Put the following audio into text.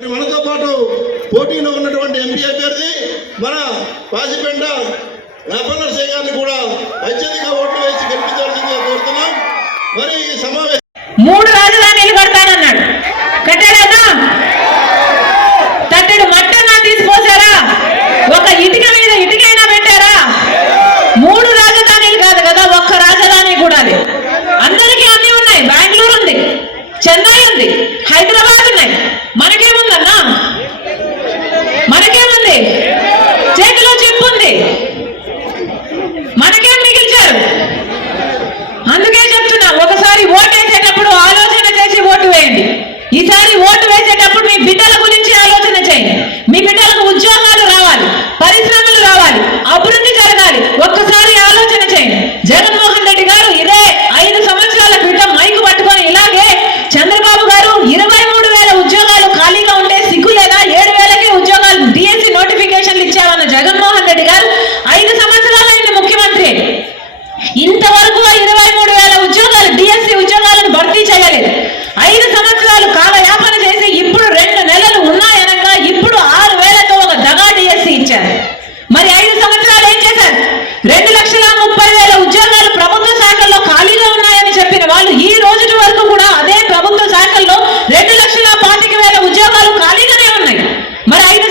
మనతో పాటు పోటీలో ఉన్నటువంటి ఎంపీ అభ్యర్థి మన పాసిపెండ నరసింహ గారిని కూడా అత్యధిక ఓట్లు వేసి మరి ఐదు సంవత్సరాలు ఏం చేశారు? రెండు లక్షల ముప్పై వేల ఉద్యోగాలు ప్రభుత్వ శాఖల్లో ఖాళీగా ఉన్నాయని చెప్పిన వాళ్ళు ఈ రోజుటి వరకు కూడా అదే ప్రభుత్వ శాఖల్లో రెండు లక్షల పాతిక వేల ఉద్యోగాలు ఖాళీగానే ఉన్నాయి. మరి ఐదు